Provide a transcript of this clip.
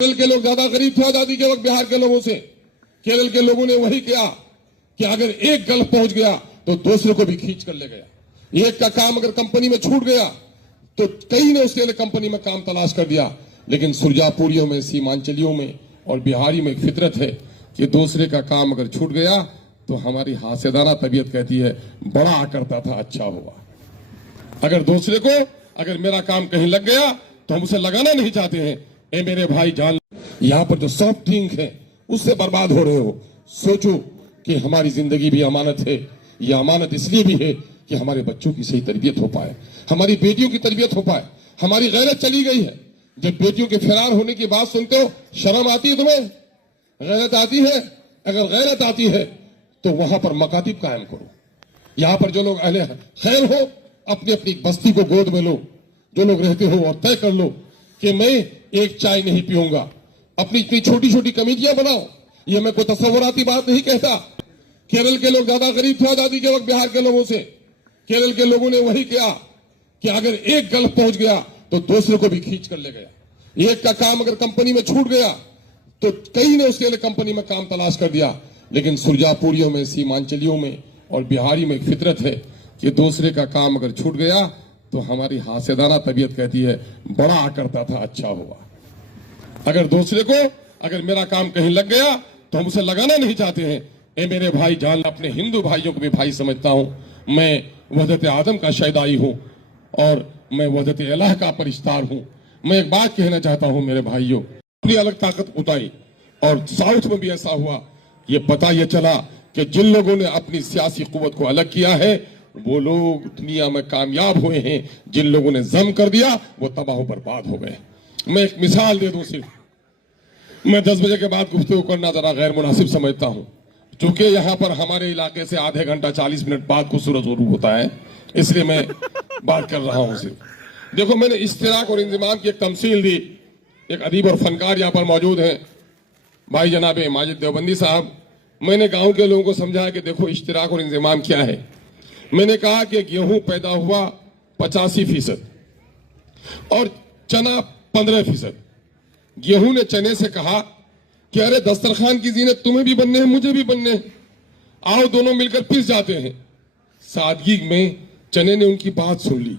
केरल के लोग ज्यादा गरीब थे आजादी के वक्त बिहार के लोगों से। केरल के लोगों ने वही किया कि अगर एक गल्फ पहुंच गया तो दूसरे को भी खींच कर ले गया। एक का काम अगर कंपनी में छूट गया तो कई ने उसके लिए कंपनी में काम तलाश कर दिया। लेकिन सुरजापुरियों में, सीमांचलियों में और बिहारी में एक फितरत है कि दूसरे का काम अगर छूट गया तो हमारी हास्यदाना तबीयत कहती है बड़ा करता था अच्छा हुआ। अगर दूसरे को अगर मेरा काम कहीं लग गया तो हम उसे लगाना नहीं चाहते हैं। ए मेरे भाई जान, यहाँ पर जो सॉफ्ट ड्रिंक है उससे बर्बाद हो रहे हो। सोचो कि हमारी जिंदगी भी अमानत है। यह अमानत इसलिए भी है कि हमारे बच्चों की सही तरबियत हो पाए, हमारी बेटियों की तरबियत हो पाए। हमारी गैरत चली गई है। जब बेटियों के फरार होने की बात सुनते हो शर्म आती है तुम्हें? गैरत आती है? अगर गैरत आती है तो वहां पर मकातिब कायम करो। यहां पर जो लोग अहले खैर हो अपनी अपनी बस्ती को गोद में लो, जो लोग रहते हो और तय कर लो कि मैं एक चाय नहीं पीऊंगा। अपनी इतनी छोटी छोटी कमेटियां बनाओ। ये मैं कोई तस्वुराती बात नहीं कहता। केरल के लोग ज्यादा गरीब थे आजादी के वक्त बिहार के लोगों से। केरल के लोगों ने वही किया कि अगर एक गल्फ पहुंच गया तो दूसरे को भी खींच कर ले गया। एक का काम अगर कंपनी में छूट गया तो कई ने उसके लिए कंपनी में काम तलाश कर दिया। लेकिन सुरजापुरियों में, सीमांचलियों में और बिहारी में एक फितरत है कि दूसरे का काम अगर छूट गया तो हमारी हास्यदाना तबीयत कहती है बड़ा करता था अच्छा हुआ। अगर दूसरे को अगर मेरा काम कहीं लग गया तो हम उसे लगाना नहीं चाहते हैं। ए मेरे भाई जान, अपने हिंदू भाइयों को भी भाई समझता हूं। मैं वहदत आदम का शहदाई हूं और मैं वहदत अल्लाह का परिश्तार हूं। मैं एक बात कहना चाहता हूं मेरे भाइयों, अपनी अलग ताकत उठाई और साउथ में भी ऐसा हुआ। ये पता ये चला कि जिन लोगों ने अपनी सियासी कुव्वत को अलग किया है वो लोग दुनिया में कामयाब हुए हैं। जिन लोगों ने जम कर दिया वो तबाह बर्बाद हो गए। मैं एक मिसाल दे दूं सिर्फ। मैं 10 बजे के बाद गुफ्तगू करना जरा गैर मुनासिब समझता हूं, क्योंकि यहाँ पर हमारे इलाके से आधे घंटा 40 मिनट बाद को सूरज गुरूब होता है, इसलिए मैं बात कर रहा हूं सिर्फ। देखो, मैंने इश्तिराक और इंजिमाम की एक तमसील दी। एक अदीब और फनकार यहाँ पर मौजूद हैं, भाई जनाब माजिद देवबंदी साहब। मैंने गांव के लोगों को समझाया कि देखो इश्तिराक और इंजिमाम क्या है। मैंने कहा कि गेहूं पैदा हुआ 85% और चना 15%। गेहूं ने चने से कहा कि अरे दस्तरखान की जीनत तुम्हें भी बनने हैं, मुझे भी बनने हैं, आओ दोनों मिलकर पिस जाते हैं। सादगी में चने ने उनकी बात सुन ली।